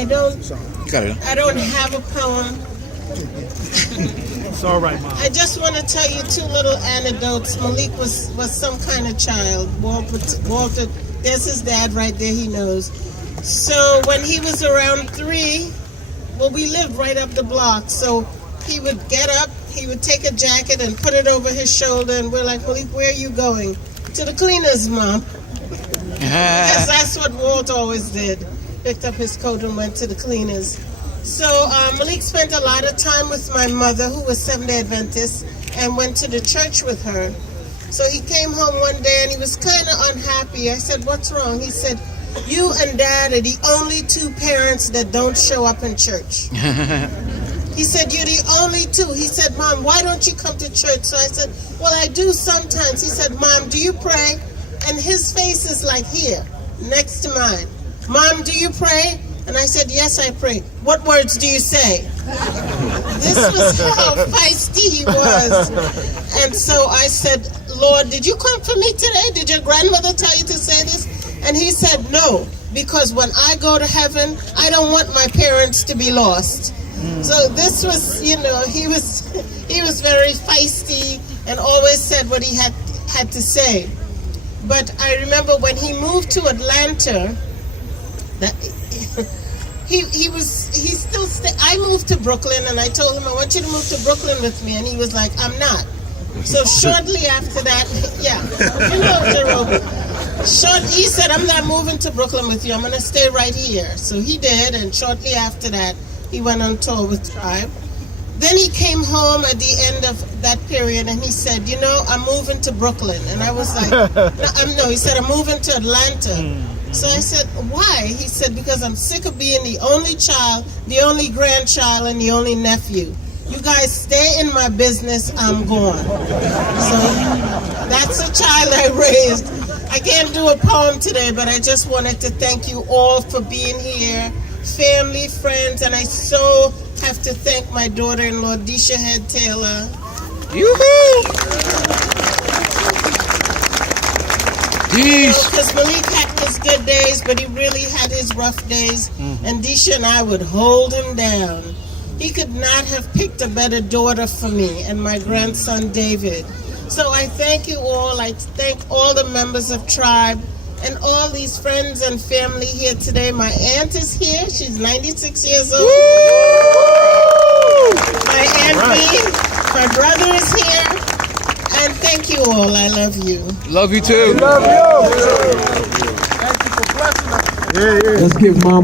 I don't Got it. I don't have a poem. It's all right, Mom. I just want to tell you two little anecdotes. Malik was some kind of child. Walter, there's his dad right there, he knows. So when he was around 3, well, we lived right up the block. So he would get up, he would take a jacket and put it over his shoulder, and we're like, Malik, where are you going? To the cleaners, Mom. Because that's what Walt always did. Picked up his coat and went to the cleaners. So Malik spent a lot of time with my mother, who was Seventh-day Adventist, and went to the church with her. So he came home one day and he was kind of unhappy. I said, what's wrong? He said, you and Dad are the only 2 parents that don't show up in church. He said, you're the only 2. He said, Mom, why don't you come to church? So I said, well, I do sometimes. He said, Mom, do you pray? And his face is like here, next to mine. Mom, do you pray? And I said, yes, I pray. What words do you say? This was how feisty he was. And so I said, Lord, did you come for me today? Did your grandmother tell you to say this? And he said, no, because when I go to heaven, I don't want my parents to be lost. So this was, you know, he was very feisty and always said what he had to say. But I remember when he moved to Atlanta, that I moved to Brooklyn, and I told him, I want you to move to Brooklyn with me, and he was like, I'm not. So shortly after that, yeah, you know, Jerome. He said, I'm not moving to Brooklyn with you, I'm going to stay right here. So he did, and shortly after that, he went on tour with Tribe. Then he came home at the end of that period, and he said, you know, I'm moving to Brooklyn. And I was like, no, he said, I'm moving to Atlanta. So I said, why? He said, because I'm sick of being the only child, the only grandchild, and the only nephew. You guys stay in my business, I'm gone. So that's a child I raised. I can't do a poem today, but I just wanted to thank you all for being here, family, friends, and I so have to thank my daughter-in-law, Deisha Head Taylor. Yoo-hoo! Because Malik had his good days, but he really had his rough days. And Deisha and I would hold him down. He could not have picked a better daughter for me and my grandson David. So I thank you all. I thank all the members of Tribe and all these friends and family here today. My aunt is here. She's 96 years old. Woo! My Aunt Bee, my brother is here. And thank you all. I love you. Love you too. Love you. Thank you for blessing us. Yeah. Let's give Mom